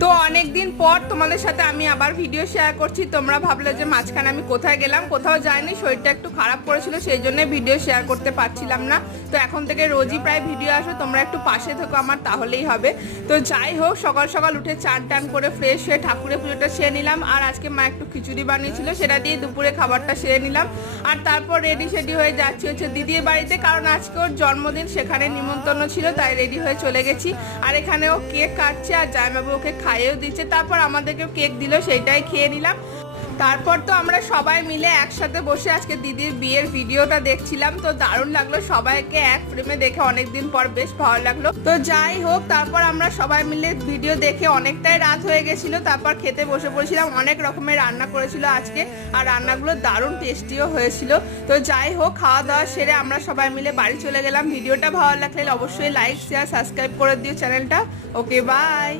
তো অনেক দিন পর তোমাদের সাথে আমি আবার ভিডিও শেয়ার করছি। তোমরা ভাবলে যে মাঝখানে আমি কোথায় গেলাম, কোথাও যাইনি, শরীরটা একটু খারাপ করেছিল, সেই জন্য ভিডিও শেয়ার করতে পারছিলাম না। তো এখন থেকে রোজই প্রায় ভিডিও আসে, তোমরা একটু পাশে থেকো আমার, তাহলেই হবে। তো যাই হোক, সকাল সকাল উঠে চান টান করে ফ্রেশ হয়ে ঠাকুরের পুজোটা সেরে নিলাম। আর আজকে মা একটু খিচুড়ি বানিয়েছিল, সেটা দিয়ে দুপুরে খাবারটা সেরে নিলাম। আর তারপর রেডি সেডি হয়ে যাচ্ছি হচ্ছে দিদির বাড়িতে, কারণ আজকে ওর জন্মদিন, সেখানে নিমন্ত্রণ ছিল, তাই রেডি হয়ে চলে গেছি। আর এখানে ও কেক কাটছে আর জামাইবাবু ওকে খাইয়েও দিচ্ছে, তারপর আমাদেরকেও কেক দিল, সেইটাই খেয়ে নিলাম। তারপর তো আমরা সবাই মিলে একসাথে বসে আজকে দিদির বিয়ের ভিডিওটা দেখছিলাম। তো দারুণ লাগলো সবাইকে এক ফ্রেমে দেখে, অনেকদিন পর বেশ ভালো লাগলো। তো যাই হোক, তারপর আমরা সবাই মিলে ভিডিও দেখে অনেকটাই রাত হয়ে গেছিল, তারপর খেতে বসে পড়েছিলাম। অনেক রকমের রান্না করেছিল আজকে, আর রান্নাগুলো দারুণ টেস্টিও হয়েছিল। তো যাই হোক, খাওয়া দাওয়া সেরে আমরা সবাই মিলে বাড়ি চলে গেলাম। ভিডিওটা ভালো লাগলে অবশ্যই লাইক শেয়ার সাবস্ক্রাইব করে দিও চ্যানেলটা। ওকে, বাই।